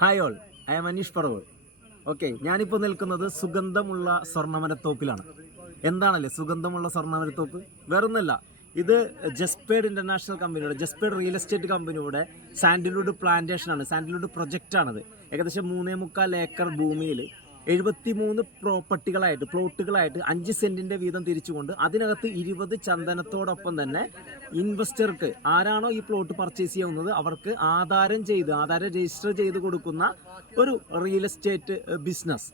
Hi all I'm Aneesh Parav okay ഞാനിപ്പോൾ നിൽക്കുന്നത് സുഗന്ധമുള്ള സ്വർണമരത്തോപ്പിലാണ്. എന്താണല്ലേ സുഗന്ധമുള്ള സ്വർണമരത്തോപ്പ്? വേറൊന്നല്ല ഇത് ജസ്പേഡ് ഇന്റർനാഷണൽ കമ്പനിയുടെ ജസ്പേഡ് റിയൽ എസ്റ്റേറ്റ് കമ്പനിയുടെ സാൻഡിലുഡ് പ്ലാന്റേഷനാണ് സാൻഡിലുഡ് പ്രൊജക്റ്റാണത് ഏകദേശം മൂന്നേ മുക്കാൽ ഏക്കർ ഭൂമിയിൽ എഴുപത്തിമൂന്ന് പ്രോപ്പർട്ടികളായിട്ട് പ്ലോട്ടുകളായിട്ട് അഞ്ച് സെന്റിന്റെ വീതം തിരിച്ചുകൊണ്ട് അതിനകത്ത് ഇരുപത് ചന്ദനത്തോടൊപ്പം തന്നെ ഇൻവെസ്റ്റർക്ക് ആരാണോ ഈ പ്ലോട്ട് പർച്ചേസ് ചെയ്യുന്നത് അവർക്ക് ആധാരം ചെയ്ത് ആധാരം രജിസ്റ്റർ ചെയ്ത് കൊടുക്കുന്ന ഒരു റിയൽ എസ്റ്റേറ്റ് ബിസിനസ്.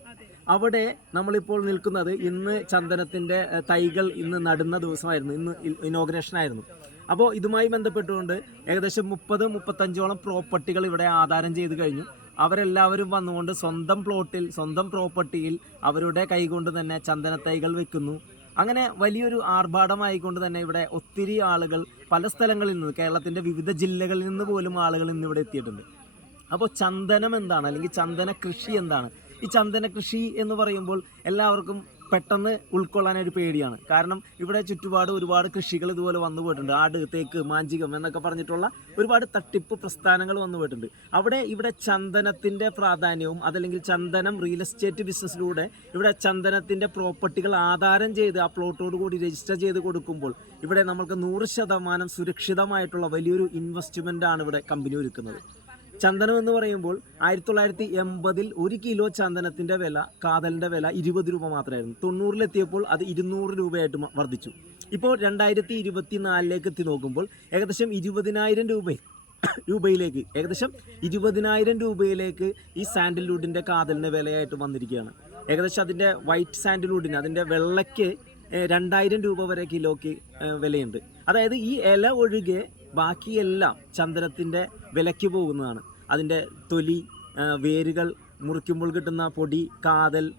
അവിടെ നമ്മളിപ്പോൾ നിൽക്കുന്നത് ഇന്ന് ചന്ദനത്തിന്റെ തൈകൾ ഇന്ന് നടുന്ന ദിവസമായിരുന്നു ഇന്ന് ഇനോഗ്രേഷൻ ആയിരുന്നു അപ്പോൾ ഇതുമായി ബന്ധപ്പെട്ടുകൊണ്ട് ഏകദേശം മുപ്പത് മുപ്പത്തഞ്ചോളം പ്രോപ്പർട്ടികൾ ഇവിടെ ആധാരം ചെയ്ത് കഴിഞ്ഞു. അവരെല്ലാവരും വന്നുകൊണ്ട് സ്വന്തം പ്ലോട്ടിൽ സ്വന്തം പ്രോപ്പർട്ടിയിൽ അവരുടെ കൈകൊണ്ട് തന്നെ ചന്ദനത്തൈകൾ വെക്കുന്നു. അങ്ങനെ വലിയൊരു ആർഭാടമായിക്കൊണ്ട് തന്നെ ഇവിടെ ഒത്തിരി ആളുകൾ പല സ്ഥലങ്ങളിൽ നിന്ന് കേരളത്തിന്റെ വിവിധ ജില്ലകളിൽ നിന്ന് പോലും ആളുകൾ ഇന്ന് ഇവിടെ എത്തിയിട്ടുണ്ട്. അപ്പോൾ ചന്ദനം എന്താണ്? അല്ലെങ്കിൽ ചന്ദന കൃഷി എന്താണ്? ഈ ചന്ദന കൃഷി എന്ന് പറയുമ്പോൾ എല്ലാവർക്കും പെട്ടെന്ന് ഉൾക്കൊള്ളാൻ ഒരു പേടിയാണ്. കാരണം ഇവിടെ ചുറ്റുപാട് ഒരുപാട് കൃഷികൾ ഇതുപോലെ വന്നു പോയിട്ടുണ്ട്. ആട് തേക്ക് മാഞ്ചികം എന്നൊക്കെ പറഞ്ഞിട്ടുള്ള ഒരുപാട് തട്ടിപ്പ് പ്രസ്ഥാനങ്ങൾ വന്നു പോയിട്ടുണ്ട്. അവിടെ ഇവിടെ ചന്ദനത്തിന്റെ പ്രാധാന്യവും അതല്ലെങ്കിൽ ചന്ദനം റിയൽ എസ്റ്റേറ്റ് ബിസിനസ്സിലൂടെ ഇവിടെ ചന്ദനത്തിന്റെ പ്രോപ്പർട്ടികൾ ആധാരം ചെയ്ത് ആ പ്ലോട്ടോട് കൂടി രജിസ്റ്റർ ചെയ്ത് കൊടുക്കുമ്പോൾ ഇവിടെ നമുക്ക് നൂറ് ശതമാനം സുരക്ഷിതമായിട്ടുള്ള വലിയൊരു ഇൻവെസ്റ്റ്മെന്റ് ആണ് ഇവിടെ കമ്പനി ഒരുക്കുന്നത്. ചന്ദനം എന്ന് പറയുമ്പോൾ ആയിരത്തി തൊള്ളായിരത്തി എൺപതിൽ ഒരു കിലോ ചന്ദനത്തിന്റെ വില കാതലിന്റെ വില ഇരുപത് രൂപ മാത്രമായിരുന്നു. തൊണ്ണൂറിലെത്തിയപ്പോൾ അത് ഇരുന്നൂറ് രൂപയായിട്ട് വർദ്ധിച്ചു. ഇപ്പോൾ രണ്ടായിരത്തി ഇരുപത്തി നാലിലേക്ക് എത്തി നോക്കുമ്പോൾ ഏകദേശം ഇരുപതിനായിരം രൂപ രൂപയിലേക്ക് ഏകദേശം ഇരുപതിനായിരം രൂപയിലേക്ക് ഈ സാൻഡൽവുഡിന്റെ കാതലിന്റെ വിലയായിട്ട് വന്നിരിക്കുകയാണ്. ഏകദേശം അതിന്റെ വൈറ്റ് സാൻഡൽവുഡിന് അതിന്റെ വെള്ളയ്ക്ക് രണ്ടായിരം രൂപ വരെ കിലോയ്ക്ക് വിലയുണ്ട്. അതായത് ഈ ഇല ഒഴികെ ബാക്കിയെല്ലാം ചന്ദനത്തിന്റെ വിലയ്ക്ക് പോകുന്നതാണ്. അതിന്റെ തൊലി വേരുകൾ മുറിക്കുമ്പോൾ കിട്ടുന്ന പൊടി കാതൽ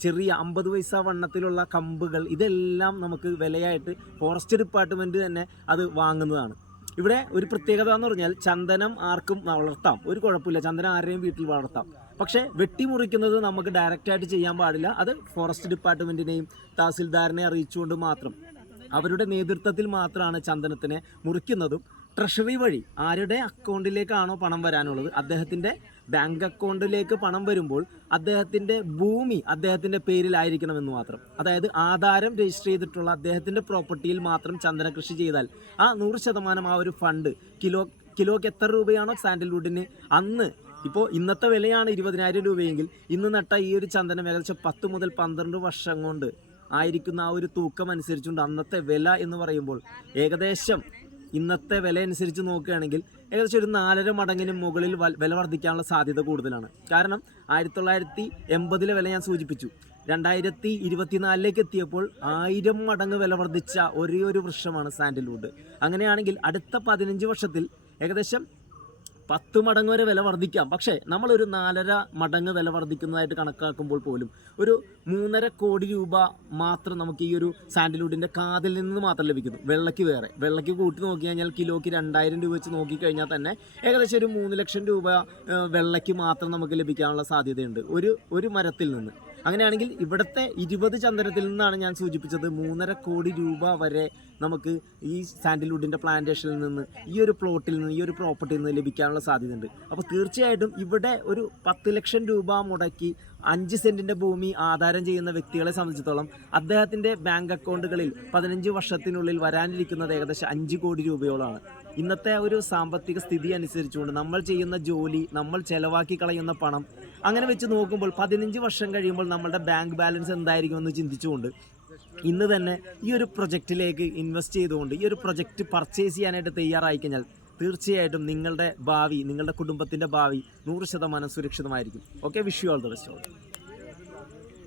ചെറിയ അമ്പത് പൈസ വണ്ണത്തിലുള്ള കമ്പുകൾ ഇതെല്ലാം നമുക്ക് വിലയായിട്ട് ഫോറസ്റ്റ് ഡിപ്പാർട്ട്മെന്റ് തന്നെ അത് വാങ്ങുന്നതാണ്. ഇവിടെ ഒരു പ്രത്യേകത എന്ന് പറഞ്ഞാൽ ചന്ദനം ആർക്കും വളർത്താം. ഒരു കുഴപ്പമില്ല. ചന്ദനം ആരെയും വീട്ടിൽ വളർത്താം. പക്ഷേ വെട്ടിമുറിക്കുന്നത് നമുക്ക് ഡയറക്റ്റായിട്ട് ചെയ്യാൻ പാടില്ല. അത് ഫോറസ്റ്റ് ഡിപ്പാർട്ട്മെന്റിനെയും തഹസിൽദാരനെ അറിയിച്ചുകൊണ്ട് മാത്രം. അവരുടെ നേതൃത്വത്തിൽ മാത്രമാണ് ചന്ദനത്തിനെ മുറിക്കുന്നതും. ട്രഷറി വഴി ആരുടെ അക്കൗണ്ടിലേക്കാണോ പണം വരാനുള്ളത്? അദ്ദേഹത്തിന്റെ ബാങ്ക് അക്കൗണ്ടിലേക്ക് പണം വരുമ്പോൾ അദ്ദേഹത്തിന്റെ ഭൂമി അദ്ദേഹത്തിന്റെ പേരിലായിരിക്കണമെന്ന് മാത്രം. അതായത് ആധാരം രജിസ്റ്റർ ചെയ്തിട്ടുള്ള അദ്ദേഹത്തിന്റെ പ്രോപ്പർട്ടിയിൽ മാത്രം ചന്ദന കൃഷി ചെയ്താൽ ആ നൂറ് ശതമാനം ആ ഒരു ഫണ്ട് കിലോ കിലോക്ക് എത്ര രൂപയാണോ സാൻഡൽവുഡിന് അന്ന് ഇപ്പോൾ ഇന്നത്തെ വിലയാണ് ഇരുപതിനായിരം രൂപയെങ്കിൽ ഇന്ന് നട്ട ഈ ഒരു ചന്ദനം ഏകദേശം പത്ത് മുതൽ പന്ത്രണ്ട് വർഷം കൊണ്ട് ആയിരിക്കുന്ന ആ ഒരു തൂക്കം അനുസരിച്ചുകൊണ്ട് അന്നത്തെ വില എന്ന് പറയുമ്പോൾ ഏകദേശം ഇന്നത്തെ വില അനുസരിച്ച് നോക്കുകയാണെങ്കിൽ ഏകദേശം ഒരു നാലര മടങ്ങിന് മുകളിൽ വില വർദ്ധിക്കാനുള്ള സാധ്യത കൂടുതലാണ്. കാരണം ആയിരത്തി തൊള്ളായിരത്തി എൺപതിലെ വില ഞാൻ സൂചിപ്പിച്ചു. രണ്ടായിരത്തി ഇരുപത്തിനാലിലേക്ക് എത്തിയപ്പോൾ ആയിരം മടങ്ങ് വില വർദ്ധിച്ച ഒരേ ഒരു വൃക്ഷമാണ് സാൻഡൽവുഡ് അങ്ങനെയാണെങ്കിൽ അടുത്ത പതിനഞ്ച് വർഷത്തിൽ ഏകദേശം പത്ത് മടങ്ങ് വരെ വില വർദ്ധിക്കാം. പക്ഷേ നമ്മളൊരു നാലര മടങ്ങ് വില വർദ്ധിക്കുന്നതായിട്ട് കണക്കാക്കുമ്പോൾ പോലും ഒരു മൂന്നര കോടി രൂപ മാത്രം നമുക്ക് ഈ ഒരു സാൻഡിലുഡിന്റെ കാതിൽ നിന്ന് മാത്രം ലഭിക്കുന്നു. വെള്ളയ്ക്ക് വേറെ. വെള്ളയ്ക്ക് കൂട്ടി നോക്കി കഴിഞ്ഞാൽ കിലോയ്ക്ക് രണ്ടായിരം രൂപ വെച്ച് നോക്കിക്കഴിഞ്ഞാൽ തന്നെ ഏകദേശം ഒരു മൂന്ന് ലക്ഷം രൂപ വെള്ളയ്ക്ക് മാത്രം നമുക്ക് ലഭിക്കാനുള്ള സാധ്യതയുണ്ട്. ഒരു ഒരു മരത്തിൽ നിന്ന്. അങ്ങനെയാണെങ്കിൽ ഇവിടുത്തെ ഇരുപത് ചന്ദനത്തിൽ നിന്നാണ് ഞാൻ സൂചിപ്പിച്ചത് മൂന്നര കോടി രൂപ വരെ നമുക്ക് ഈ സാൻഡിൽവുഡിന്റെ പ്ലാന്റേഷനിൽ നിന്ന് ഈ ഒരു പ്ലോട്ടിൽ നിന്ന് ഈ ഒരു പ്രോപ്പർട്ടിയിൽ നിന്ന് ലഭിക്കാനുള്ള സാധ്യതയുണ്ട്. അപ്പോൾ തീർച്ചയായിട്ടും ഇവിടെ ഒരു പത്ത് ലക്ഷം രൂപ മുടക്കി അഞ്ച് സെന്റിന്റെ ഭൂമി ആധാരം ചെയ്യുന്ന വ്യക്തികളെ സംബന്ധിച്ചിടത്തോളം അദ്ദേഹത്തിന്റെ ബാങ്ക് അക്കൗണ്ടുകളിൽ പതിനഞ്ച് വർഷത്തിനുള്ളിൽ വരാനിരിക്കുന്നത് ഏകദേശം അഞ്ച് കോടി രൂപയോളമാണ്. ഇന്നത്തെ ഒരു സാമ്പത്തിക സ്ഥിതി അനുസരിച്ചുകൊണ്ട് നമ്മൾ ചെയ്യുന്ന ജോലി നമ്മൾ ചെലവാക്കി കളയുന്ന പണം അങ്ങനെ വെച്ച് നോക്കുമ്പോൾ പതിനഞ്ച് വർഷം കഴിയുമ്പോൾ നമ്മളുടെ ബാങ്ക് ബാലൻസ് എന്തായിരിക്കുമെന്ന് ചിന്തിച്ചുകൊണ്ട് ഇന്ന് തന്നെ ഈ ഒരു പ്രൊജക്റ്റിലേക്ക് ഇൻവെസ്റ്റ് ചെയ്തുകൊണ്ട് ഈ ഒരു പ്രൊജക്റ്റ് പർച്ചേസ് ചെയ്യാനായിട്ട് തയ്യാറായി കഴിഞ്ഞാൽ തീർച്ചയായിട്ടും നിങ്ങളുടെ ഭാവി നിങ്ങളുടെ കുടുംബത്തിന്റെ ഭാവി നൂറ് ശതമാനം സുരക്ഷിതമായിരിക്കും. Okay wish you all the best all